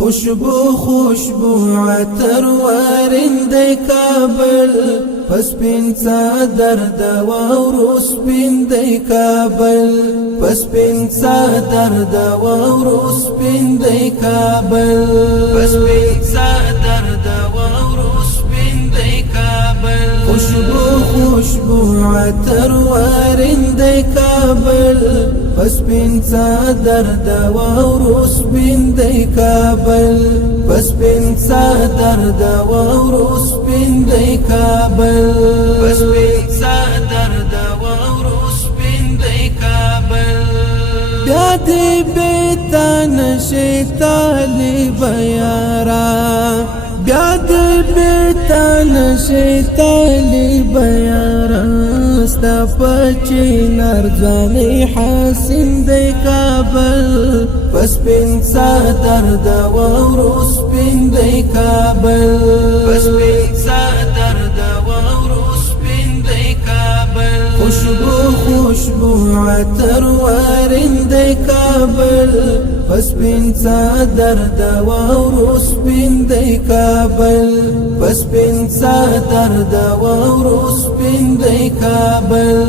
خوشبو عطر ورند کابل پسپین صدر دواورو سپین دی کابل پسپین صدر دواورو سپین دی کابل پسپین صدر دواورو سپین دی کابل خوشبو عطر ورند کابل پسپین صدر دواورو سپین دی کابل پسپین صدر دواورو سپین دی کابل پسپین صدر دواورو سپین دی کابل بیا دی بیتان شی طالب یارا بیا دی بیتان شی طالب یارا ستا پچی نرزانی حسین دی کابل پسپین صدر دواورو سپین دی کابل پسپین صدر دواورو سپین دی کابل خوشبو عطر ورند کابل پسپین صدر دواورو سپین دی کابل پسپین صدر دواورو سپین دی کابل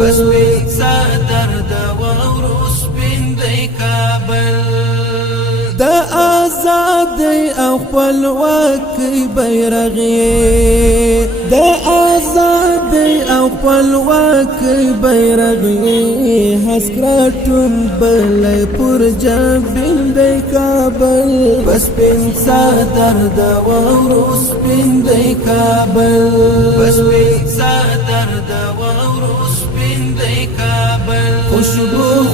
پسپین صدر دواورو سپین دی کابل دا آزاد او خپلواکۍ بیرغ دا آزاد او خپلواکۍ بیرغ حسکرا ټومبلی پر جبین دی کابل پسپین صدر دواورو سپین دی کابل پسپین صدر دواورو سپین دی کابل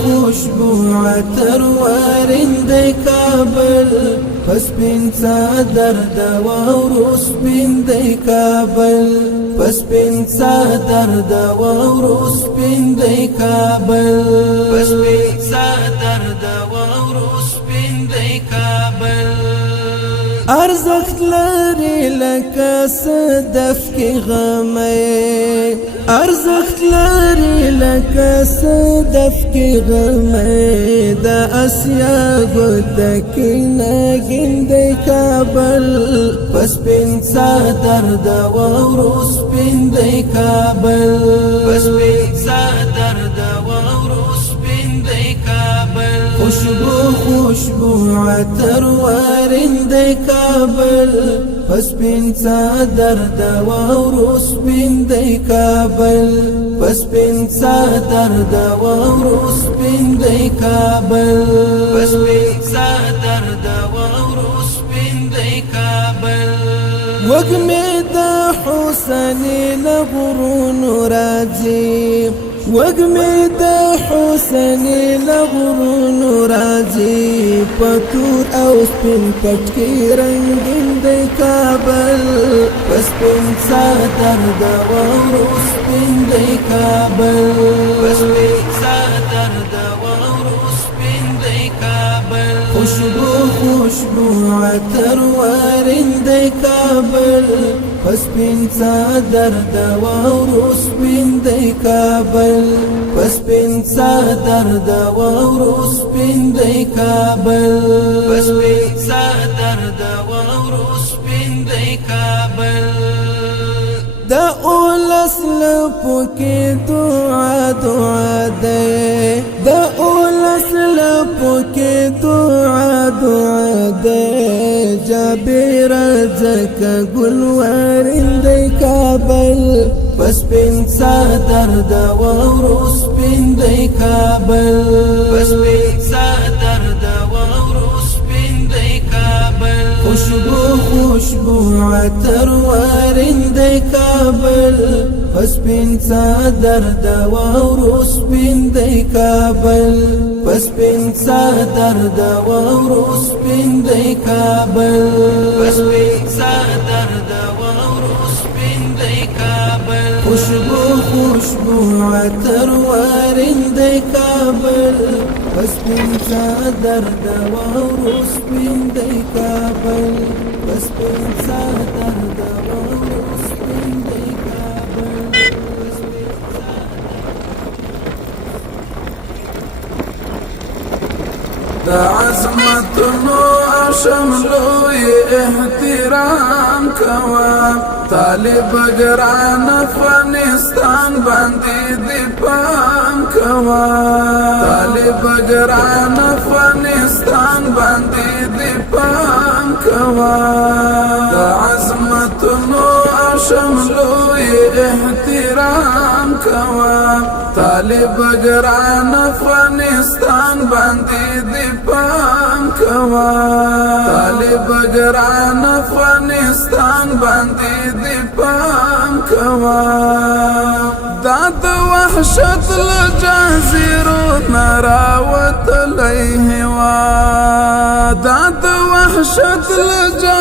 خوشبو عطر ورند کابل پسپین صدر دواورو سپین دی کابل پسپین صدر دواورو سپین دی کابل پسپین صدر دواورو سپین دی کابل ارزخت لري لکه صدف کی غمه ارزخت لري لکه صدف کی غمه د اسیا ګدکی نگین دی کابل پسپین صدر دواورو سپین دی کابل پسپین صدر دواورو سپین دی کابل خوشبو عطر ورند کابل پسپین صدر دواورو سپین دی کابل پسپین صدر دواورو سپین دی کابل پسپین صدر دواورو سپین دی کابل وږمې د حسنی لغرونو راځي وږمې د حسنی لغرونو راځي پتور او سپین پټکی رنگین دی کابل پسپین صدر دواورو سپین دی کابل پسپین صدر دواورو سپین دی کابل خوشبو عطر ورند کابل پسپین صدر دواورو سپین دی کابل پسپین صدر دواورو سپین دی کابل پسپین صدر دواورو سپین دی کابل دا اولس لپو کی دعا دی دا اولس لپو کی دعا دی جابر زکا گلوارند کابل پسپین صدر دواورو سپین دی کابل پسپین صدر دواورو سپین دی کابل خوشبو عطر ورند کابل پسپین صدر دواورو سپین دی کابل پسپین صدر دواورو سپین دی کابل پسپین صدر دواورو سپین دی کابل خوشبو عطر ورند کابل پسپین صدر دواورو سپین دی کابل پسپین صدر دواورو سپین دی کابل دعا عظمتونو او شملوی احترام کوا طالب گران افغانستان باندې دی پام کوا طالب گران افغانستان باندې دی پام کوا عظمتونو او شملوی احترام کوا طالب گران افغانستان باندې دی پام کوا طالب گران افغانستان باندې دی پام کوا داد وحشت لجازیرو نراوت لیهوا داد وحشت لجازیرو